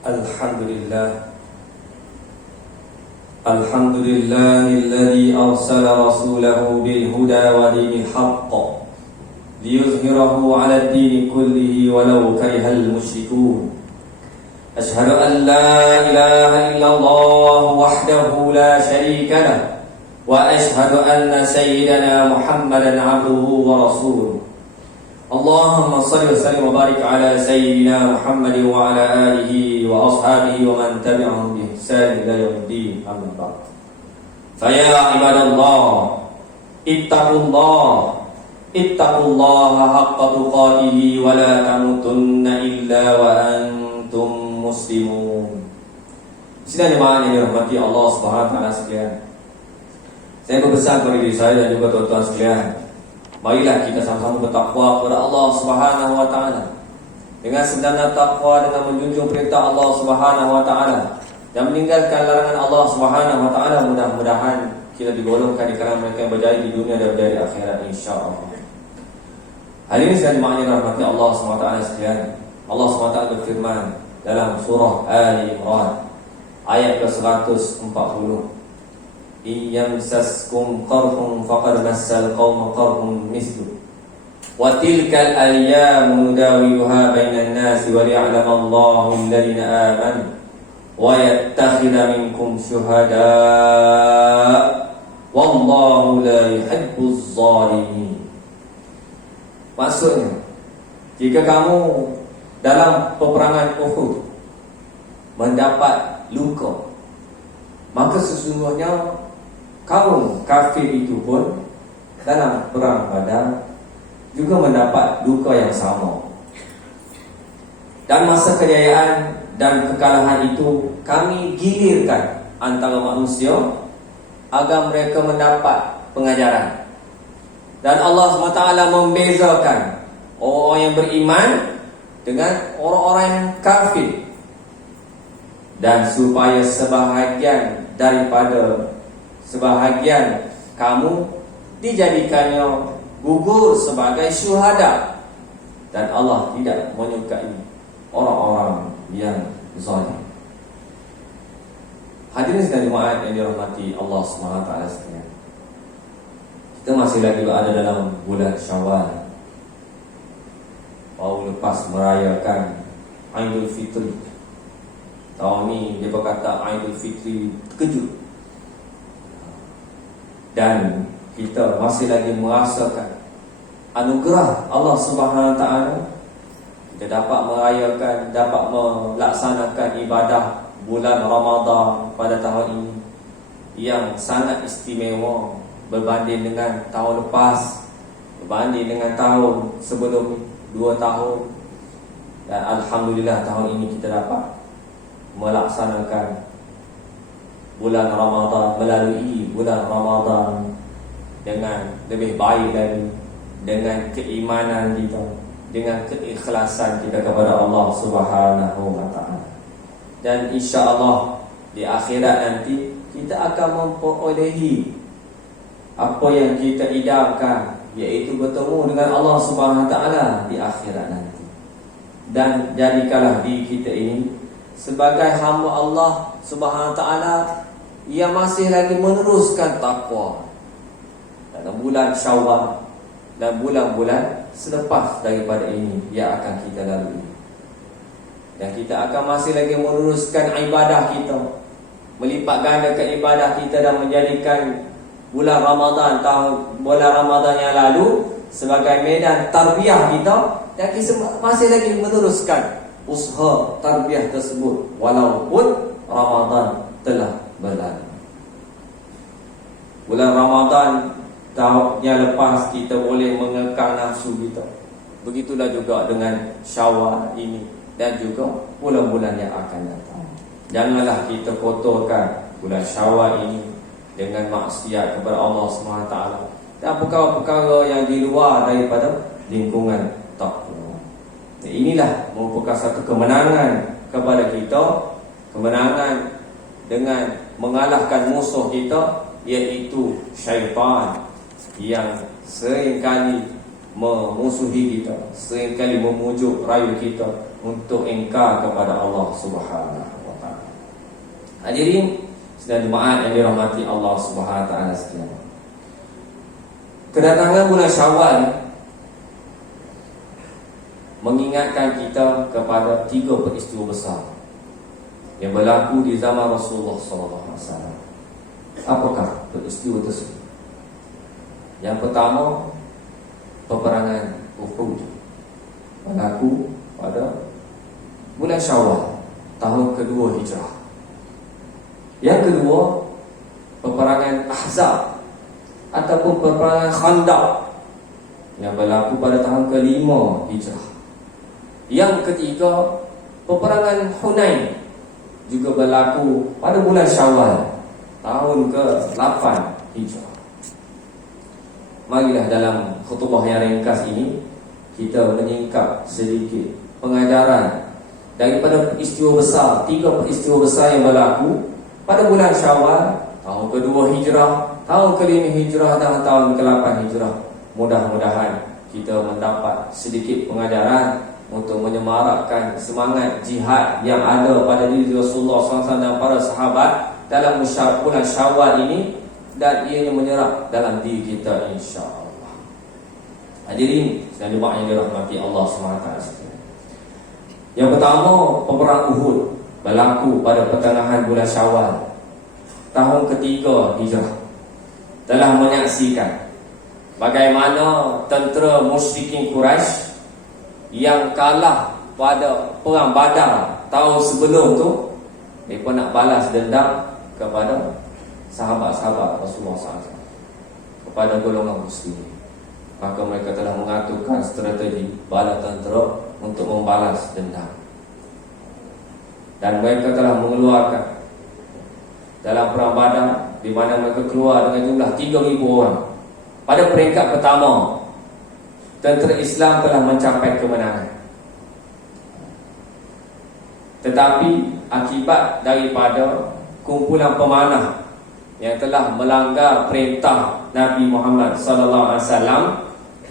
Alhamdulillah. Alhamdulillahilladzi arsala rasulahu bil huda wa dinil haqq liyuzhirahu 'ala ad-din kullihi walau karihal musyrikun. Ashhadu an la ilaha illallah wahdahu la syarika lah wa ashhadu anna sayyidana Muhammadan 'abduhu wa rasuluh. Allahumma salli wa sallim wa barik ala sayyidina Muhammad wa ala alihi wa ashabihi wa man tabi'ahum bi ihsan ila yaumiddin. Amma ba'd. Fa ya ibadallah, ittaqullaha haqqa tuqatih wa la tamutunna illa wa antum muslimun. Sidang jemaah yang dirahmati Allah Subhanahu wa taala sekalian. Saya berpesan kepada diri saya dan juga tuan-tuan sekalian, marilah kita sama-sama bertakwa kepada Allah Subhanahu wa taala. Dengan sebenar takwa, dengan menjunjung perintah Allah Subhanahu wa taala dan meninggalkan larangan Allah Subhanahu wa taala, mudah-mudahan kita digolongkan di kalangan mereka yang berjaya di dunia dan berjaya di akhirat insya-Allah. Hari ini saya dimaknai rahmati Allah Subhanahu wa taala sekalian. Allah Subhanahu wa taala berfirman dalam surah Ali Imran ayat ke-140. Iyamsaskum qarhum faqad massal qauma qarhum mislu wa tilkal ayyamu nudawiluha bainan nasi wa liya'lama Allahu alladhina amanu wa yattakhidha minkum syuhada wallahu la yuhibbuz zalimin. Maksudnya, jika kamu dalam peperangan Uhud mendapat luka, maka sesungguhnya kaum kafir itu pun dalam perang Badar juga mendapat duka yang sama. Dan masa kejayaan dan kekalahan itu kami gilirkan antara manusia agar mereka mendapat pengajaran. Dan Allah SWT membezakan orang yang beriman dengan orang-orang yang kafir, dan supaya sebahagian kamu dijadikannya gugur sebagai syuhada, dan Allah tidak menyukai orang-orang yang zalim. Hadirin sekalian jemaah yang dirahmati Allah SWT sekalian, kita masih lagi berada dalam bulan Syawal. Baru lepas merayakan Aidul Fitri. Tahun ni dia berkata Aidul Fitri terkejut, dan kita masih lagi merasakan anugerah Allah Subhanahu wa taala. Kita dapat merayakan, dapat melaksanakan ibadah bulan Ramadan pada tahun ini yang sangat istimewa berbanding dengan tahun lepas, berbanding dengan tahun sebelum 2 tahun. Dan alhamdulillah tahun ini kita dapat melaksanakan bulan Ramadan, melalui bulan Ramadan dengan lebih baik lagi, dengan keimanan kita, dengan keikhlasan kita kepada Allah Subhanahu wa taala. Dan insya-Allah di akhirat nanti kita akan memperolehi apa yang kita idamkan, iaitu bertemu dengan Allah Subhanahu wa taala di akhirat nanti. Dan jadikanlah diri kita ini sebagai hamba Allah Subhanahu wa taala yang masih lagi meneruskan takwa dalam bulan Syawal dan bulan-bulan selepas daripada ini yang akan kita lalui. Dan kita akan masih lagi meneruskan ibadah kita, melipat gandakan ibadah kita dan menjadikan bulan Ramadan yang lalu sebagai medan tarbiyah kita, dan kita masih lagi meneruskan usaha tarbiyah tersebut walaupun Ramadan telah berlalu. Bulan Ramadan tahun yang lepas kita boleh mengekang nafsu kita. Begitulah juga dengan Syawal ini dan juga bulan-bulan yang akan datang. Janganlah kita kotorkan bulan Syawal ini dengan maksiat kepada Allah SWT dan perkara-perkara yang di luar daripada lingkungan takwa. Inilah merupakan satu kemenangan kepada kita, kemenangan dengan mengalahkan musuh kita, iaitu syaitan yang seringkali memusuhi kita, seringkali memujuk rayu kita untuk engkar kepada Allah Subhanahu wa taala. Hadirin sedang jemaat yang dirahmati Allah Subhanahu wa taala sekalian. Kedatangan bulan Syawal mengingatkan kita kepada 3 peristiwa besar yang berlaku di zaman Rasulullah SAW. Apakah peristiwa tersebut? Yang pertama, peperangan Uhud berlaku pada bulan Syawal tahun kedua Hijrah. Yang kedua, peperangan Ahzab ataupun peperangan Khandaq yang berlaku pada tahun kelima Hijrah. Yang ketiga, peperangan Hunain juga berlaku pada bulan Syawal tahun ke-8 Hijrah. Marilah dalam khutbah yang ringkas ini kita menyingkap sedikit pengajaran daripada peristiwa besar, 3 peristiwa besar yang berlaku pada bulan Syawal tahun kedua Hijrah, tahun kelima Hijrah dan tahun ke-8 Hijrah. Mudah-mudahan kita mendapat sedikit pengajaran untuk menyemarakkan semangat jihad yang ada pada diri Rasulullah SAW dan para sahabat dalam bulan Syawal ini, dan ianya menyerap dalam diri kita insya-Allah. Hadirin dan jemaah yang dirahmati Allah SWT. Yang pertama, peperang Uhud berlaku pada pertengahan bulan Syawal tahun ketiga Hijrah. Telah menyaksikan bagaimana tentera musyrikin Quraisy yang kalah pada perang Badar tahun sebelum tu, mereka nak balas dendam kepada sahabat-sahabat Rasulullah SAW, kepada golongan muslimin. Maka mereka telah mengaturkan strategi bala tentera untuk membalas dendam. Dan mereka telah mengeluarkan dalam perang Badar, di mana mereka keluar dengan jumlah 3,000 orang. Pada peringkat pertama, tentera Islam telah mencapai kemenangan. Tetapi akibat daripada kumpulan pemanah yang telah melanggar perintah Nabi Muhammad sallallahu alaihi wasallam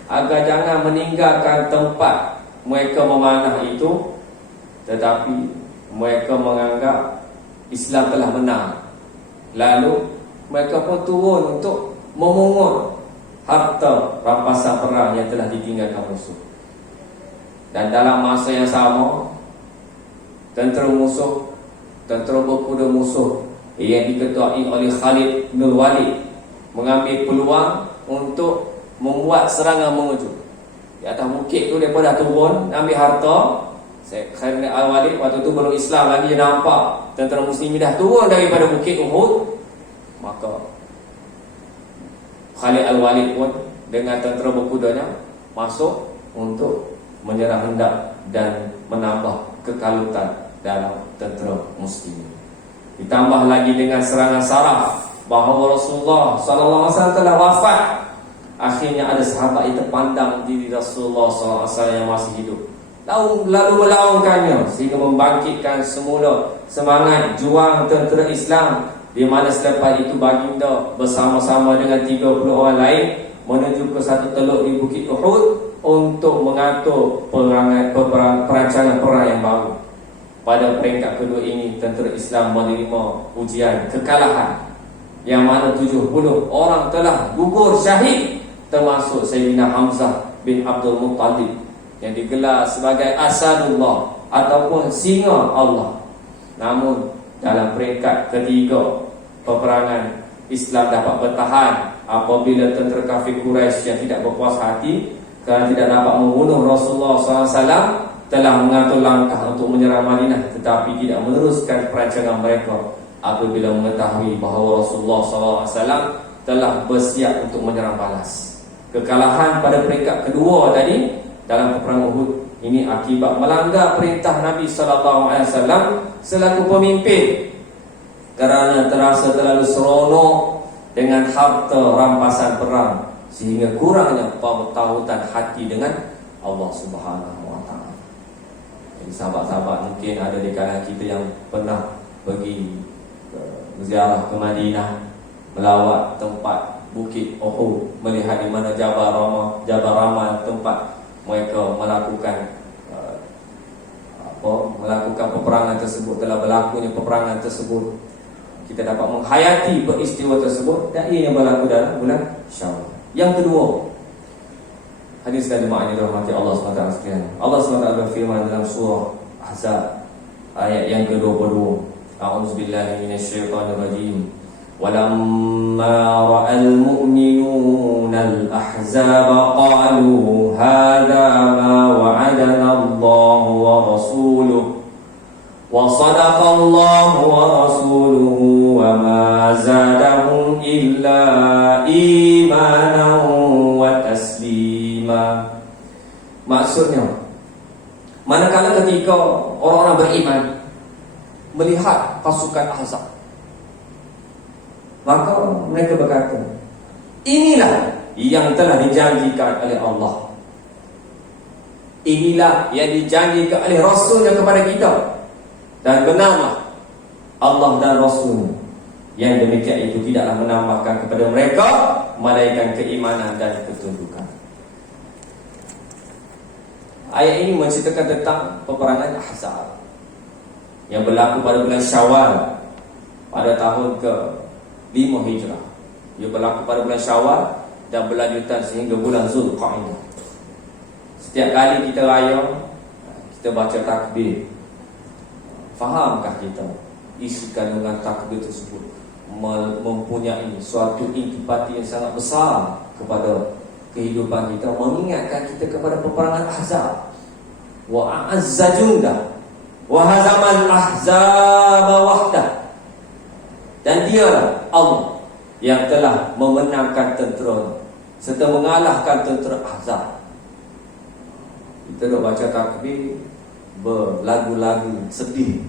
agar jangan meninggalkan tempat mereka memanah itu, tetapi mereka menganggap Islam telah menang. Lalu mereka pun turun untuk memungut harta rampasan perang yang telah ditinggalkan musuh. Dan dalam masa yang sama, tentera berkuda musuh yang diketuai oleh Khalid bin Walid mengambil peluang untuk membuat serangan mengejut. Di atas bukit tu mereka dah turun ambil harta. Khalid bin Walid waktu tu belum Islam lagi, dia nampak tentera muslimin dah turun daripada bukit Uhud. Maka Khalid Al-Walid pun dengan tentera berkudanya masuk untuk menyerang hendak dan menambah kekalutan dalam tentera muslimin. Ditambah lagi dengan serangan saraf bahawa Rasulullah SAW telah wafat. Akhirnya ada sahabat yang terpandang diri Rasulullah SAW yang masih hidup, lalu melawankannya sehingga membangkitkan semula semangat juang tentera Islam, di mana selepas itu baginda bersama-sama dengan 30 orang lain menuju ke satu teluk di Bukit Uhud untuk mengatur perancangan perang yang baru. Pada peringkat kedua ini, tentera Islam menerima ujian kekalahan, yang mana 70 orang telah gugur syahid, termasuk Sayyidina Hamzah bin Abdul Muttalib yang digelar sebagai Asadullah ataupun singa Allah. Namun dalam peringkat ketiga, peperangan Islam dapat bertahan apabila tentera kafir Quraisy yang tidak berpuas hati kerana tidak dapat membunuh Rasulullah SAW telah mengatur langkah untuk menyerang Madinah, tetapi tidak meneruskan perancangan mereka apabila mengetahui bahawa Rasulullah SAW telah bersiap untuk menyerang balas. Kekalahan pada peringkat kedua tadi dalam peperangan Uhud ini akibat melanggar perintah Nabi SAW selaku pemimpin, kerana terasa terlalu seronok dengan harta rampasan perang sehingga kurangnya pertahutan hati dengan Allah Subhanahu wa taala. Jadi sahabat-sahabat mungkin ada di kalangan kita yang pernah pergi ziarah ke Madinah, melawat tempat bukit Uhud, melihat di mana Jabal Rama tempat mereka melakukan melakukan peperangan tersebut, telah berlakunya peperangan tersebut. Kita dapat menghayati peristiwa tersebut dan ia yang berlaku dalam bulan Syawal. Yang kedua, hadis dari makna dirahmati Allah SWT sekalian. Allah SWT berfirman dalam surah Ahzab ayat yang ke-22. A'udzubillahi minasyaitonirrajim. Walamma ra'al mu'minuna al-ahzaba qalu hadha ma wa'adana Allah wa rasuluhu wa sadaqa Allah wa rasuluhu wa ma zadahum illa imanan wa taslima. Maksudnya, manakala ketika orang-orang beriman melihat pasukan Ahzab, maka mereka berkata, inilah yang telah dijanjikan oleh Allah, inilah yang dijanjikan oleh Rasulnya kepada kita, dan benarlah Allah dan Rasul. Yang demikian itu tidaklah menambahkan kepada mereka melainkan keimanan dan ketundukan. Ayat ini menceritakan tentang peperangan Ahzab yang berlaku pada bulan Syawal pada tahun ke-5 Hijrah. Ia berlaku pada bulan Syawal dan berlanjutan sehingga bulan Zulqa'dah. Setiap kali kita raya, kita baca takbir. Fahamkah kita isi kandungan takbir tersebut mempunyai suatu intipati yang sangat besar kepada kehidupan kita, mengingatkan kita kepada peperangan Ahzab. Wa a'azza jundah wa hazamal ahzaba wahdah. Dan dialah Allah yang telah memenangkan tentera serta mengalahkan tentera Ahzab. Kita duk baca takbir berlagu-lagu sedih,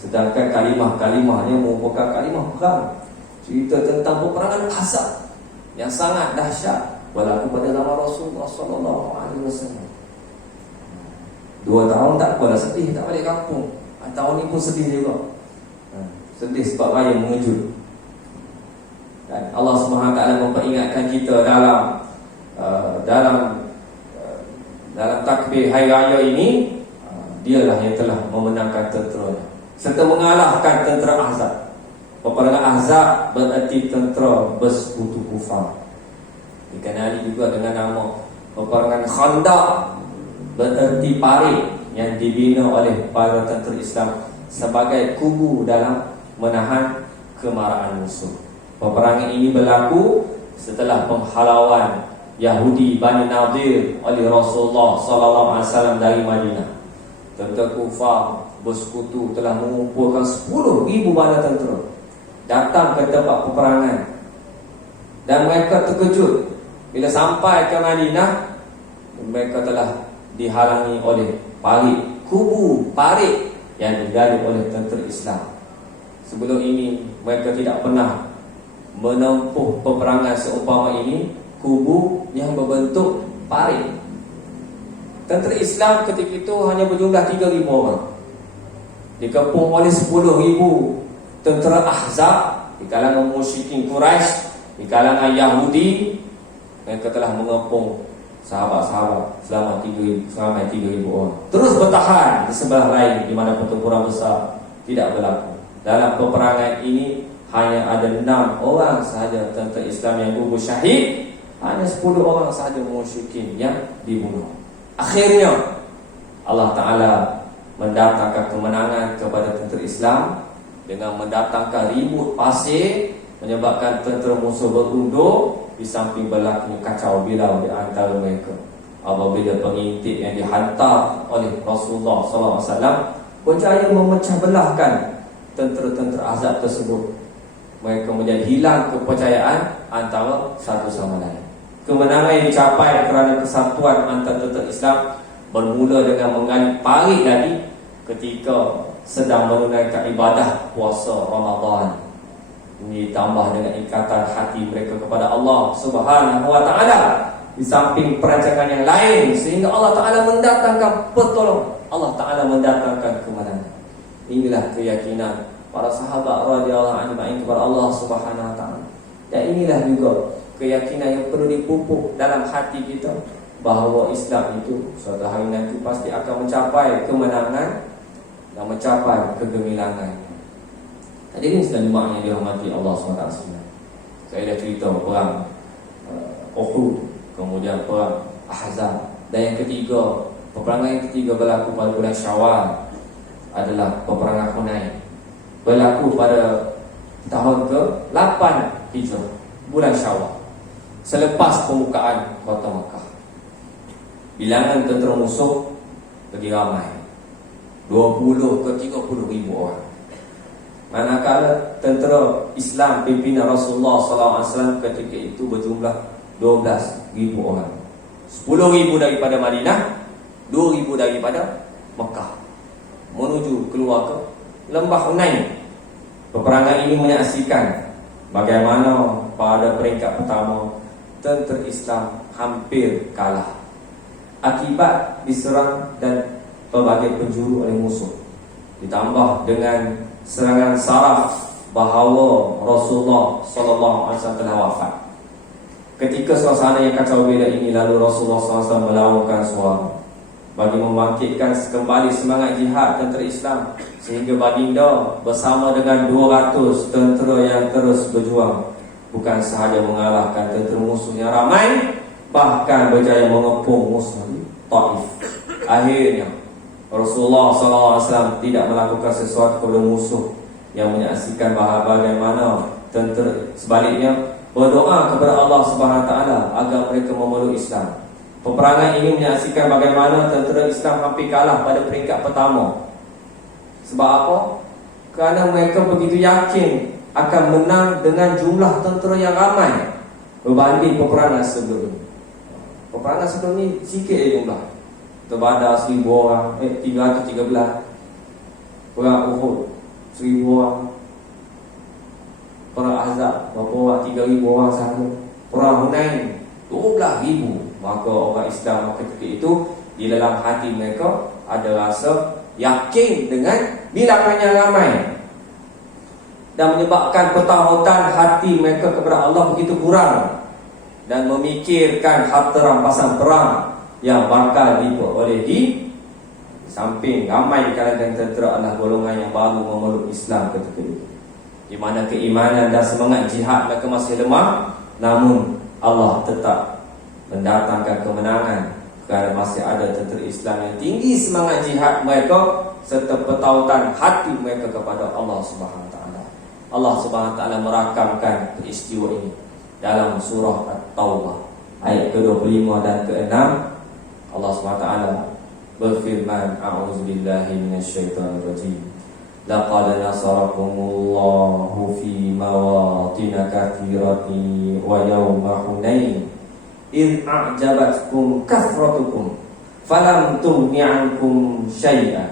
sedangkan kalimah-kalimahnya merupakan kalimah perang, cerita tentang peperangan Ahzab yang sangat dahsyat berlaku pada zaman Rasulullah SAW. 2 tahun tak apalah, sedih tak balik kampung. Tahun ni pun sedih juga, sedih sebab raya mengejut. Dan Allah SWT memperingatkan kita dalam takbir hari raya ini, dialah yang telah memenangkan tentera serta mengalahkan tentera Ahzab. Peperangan Ahzab berarti tentera bersekutu kufar. Dikenali juga dengan nama peperangan Khandaq, berarti parit yang dibina oleh para tentera Islam sebagai kubu dalam menahan kemarahan musuh. Peperangan ini berlaku setelah penghalauan Yahudi Bani Nadir oleh Rasulullah SAW dari Madinah. Tentera kufar bersekutu telah mengumpulkan 10,000 bala tentera datang ke tempat peperangan, dan mereka terkejut bila sampai ke Madinah. Mereka telah dihalangi oleh kubu parit yang digali oleh tentera Islam. Sebelum ini mereka tidak pernah menempuh peperangan seumpama ini, kubu yang berbentuk parit. Tentera Islam ketika itu hanya berjumlah 3,000 orang, dikepung oleh 10,000 tentera Ahzab di kalangan musyrikin Quraisy, di kalangan Yahudi. Mereka telah mengepung sahabat-sahabat selama 3,000 orang. Terus bertahan di sebelah lain di mana pertempuran besar tidak berlaku. Dalam peperangan ini hanya ada 6 orang sahaja tentera Islam yang gugur syahid, hanya 10 orang sahaja musyrikin yang dibunuh. Akhirnya Allah Ta'ala mendatangkan kemenangan kepada tentera Islam dengan mendatangkan ribut pasir, menyebabkan tentera musuh berundur di samping berlakunya kacau bilau di antara mereka. Apabila pengintip yang dihantar oleh Rasulullah SAW berjaya memecah belahkan tentera-tentera Ahzab tersebut, mereka menjadi hilang kepercayaan antara satu sama lain. Kemenangan yang dicapai kerana kesatuan antara tentera Islam bermula dengan menggali parit tadi ketika sedang menunaikan ibadah puasa Ramadan. Ini ditambah dengan ikatan hati mereka kepada Allah Subhanahu wa Ta'ala di samping perancangan yang lain, sehingga Allah Ta'ala mendatangkan pertolongan, Allah Ta'ala mendatangkan kemenangan. Inilah keyakinan para sahabat radhiyallahu anhum kepada Allah Subhanahu wa Ta'ala. Dan inilah juga keyakinan yang perlu dipupuk dalam hati kita, bahawa Islam itu suatu hari nanti pasti akan mencapai kemenangan dan mencapai kegemilangan. Hadirin sekalian jemaah yang dirahmati Allah SWT. Saya dah cerita perang Uhud, kemudian perang Ahzab, dan yang ketiga, peperangan yang ketiga berlaku pada bulan Syawal adalah peperangan Hunain, berlaku pada tahun ke-8 Hijrah, bulan Syawal, selepas pembukaan kota Makkah. Bilangan tentera musuh lagi ramai, 20 ke 30 ribu orang. Manakala tentera Islam pimpinan Rasulullah SAW ketika itu berjumlah 12 ribu orang, 10 ribu daripada Madinah, 2 ribu daripada Mekah, menuju keluar ke lembah Hunain. Peperangan ini menyaksikan bagaimana pada peringkat pertama tentera Islam hampir kalah akibat diserang dan berbagai penjuru oleh musuh, ditambah dengan serangan saraf bahawa Rasulullah SAW telah wafat. Ketika suasana yang kacau beda ini, lalu Rasulullah SAW melaungkan suara bagi membangkitkan kembali semangat jihad tentera Islam, sehingga baginda bersama dengan 200 tentera yang terus berjuang bukan sahaja mengalahkan tentera musuh yang ramai, bahkan berjaya mengepung musuh di Taif. Akhirnya Rasulullah SAW tidak melakukan sesuatu kepada musuh yang menyaksikan bagaimana tentera, sebaliknya berdoa kepada Allah SWT agar mereka memeluk Islam. Peperangan ini menyaksikan bagaimana tentera Islam hampir kalah pada peringkat pertama. Sebab apa? Kerana mereka begitu yakin akan menang dengan jumlah tentera yang ramai berbanding peperangan sebelum ini. Peperangan sebelum ini sikit jumlah, terbadar 1000 orang, 313. Perang Uhud 1000 orang. Perang Ahzab berapa orang? 3000 orang sahaja. Perang Hunain 12,000. Maka orang Islam ketika itu di dalam hati mereka ada rasa yakin dengan bilangan yang ramai, dan menyebabkan pertahutan hati mereka kepada Allah begitu kurang, dan memikirkan harta rampasan perang yang bakal diperoleh di samping ramai di kalangan tentera adalah golongan yang baru memeluk Islam ketika itu, di mana keimanan dan semangat jihad mereka masih lemah. Namun Allah tetap mendatangkan kemenangan kerana masih ada tentera Islam yang tinggi semangat jihad mereka serta pertautan hati mereka kepada Allah SWT. Allah SWT merakamkan peristiwa ini dalam surah At-Taubah ayat ke-25 dan ke-6. Allah SWT berfirman, a'udzubillahi minasyaitonirrajim, laqad nasarakumullahu fi mawatin katsiratin wa yawma Hunain إذ أعجبتكم كثرتكم فلم تغن عنكم شيئا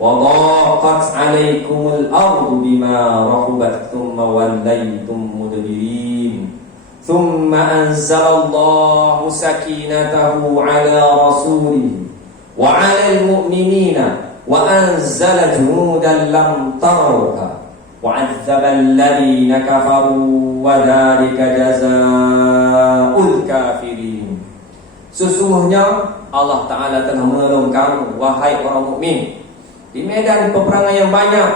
وضاقت عليكم الأرض بما رحبت ثم وليتم مدبرين ثم أنزل الله سكينته على رسوله وعلى المؤمنين وأنزل جنودا لم تروها وعذب الذين كفروا وذلك جزاء الكافرين. Sesungguhnya Allah Ta'ala telah menolong kamu, wahai orang mukmin, di medan peperangan yang banyak.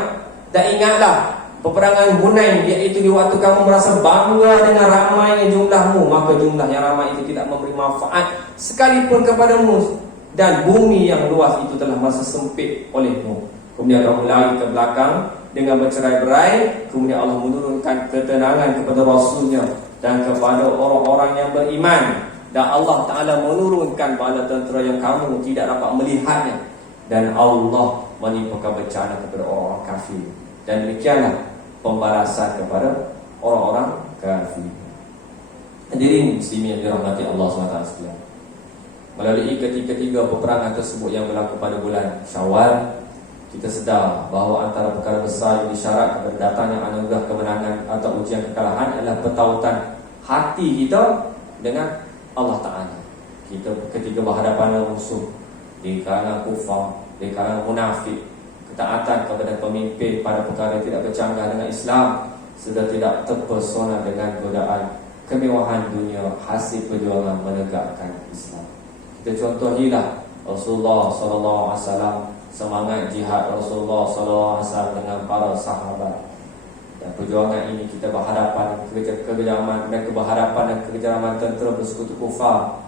Dan ingatlah peperangan Hunain, iaitu di waktu kamu merasa bangga dengan ramainya jumlahmu, maka jumlah yang ramai itu tidak memberi manfaat sekalipun kepadamu, dan bumi yang luas itu telah masa sempit olehmu. Kemudian kamu lari ke belakang dengan bercerai-berai. Kemudian Allah menurunkan ketenangan kepada Rasulnya dan kepada orang-orang yang beriman, dan Allah Ta'ala menurunkan bala tentera yang kamu tidak dapat melihatnya, dan Allah menimpakan bencana kepada orang-orang kafir. Dan demikianlah pembalasan kepada orang-orang kafir. Hadirin muslimin yang dirahmati Allah SWT, melalui ketiga peperangan tersebut yang berlaku pada bulan Syawal, kita sedar bahawa antara perkara besar yang disyarat kepada datangnya anugerah kemenangan atau ujian kekalahan adalah pertautan hati kita dengan Allah Ta'ala. Kita ketika berhadapan dengan musuh, di kalangan kufar, di kalangan munafik, ketaatan kepada pemimpin pada perkara yang tidak bercanggah dengan Islam, sudah tidak terpesona dengan godaan kemewahan dunia hasil perjuangan menegakkan Islam. Kita contohilah Rasulullah SAW, semangat jihad Rasulullah SAW dengan para sahabat. Dan perjuangan ini kita berhadapan kekejaman, mereka berhadapan dengan kekejaman tentera bersekutu kufar.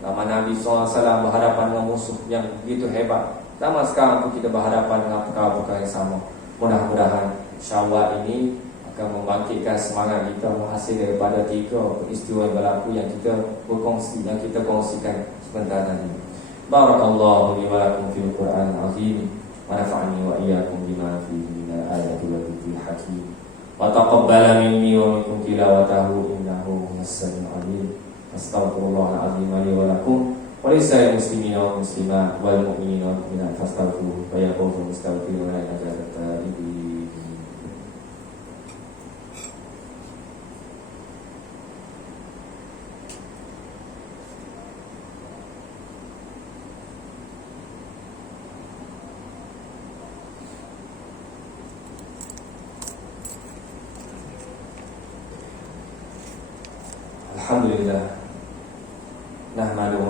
Zaman Nabi SAW berhadapan dengan musuh yang begitu hebat. Zaman sekarang pun kita berhadapan dengan perkara-perkara yang sama. Mudah-mudahan Syawal ini akan membangkitkan semangat kita hasil daripada 3 peristiwa yang berlaku yang kita berkongsi, yang kita kongsikan sebentar tadi. Barakallahu li wa lakum fil Qur'an azim wa nafa'ani wa iyyakum bima fihi minal ayati wa dzikril hakim wa taqabbala minni wa minkum tilawatahu innahu huwas-sami'ul 'alim. Astaghfirullahal azim li wa lakum wa lisa'il muslimina wal muslimat wal mu'minina wal mu'minat fastaghfiruhu fa yaghfiru mustaghfiruna ila jannati. Alhamdulillah. Nahmaduhu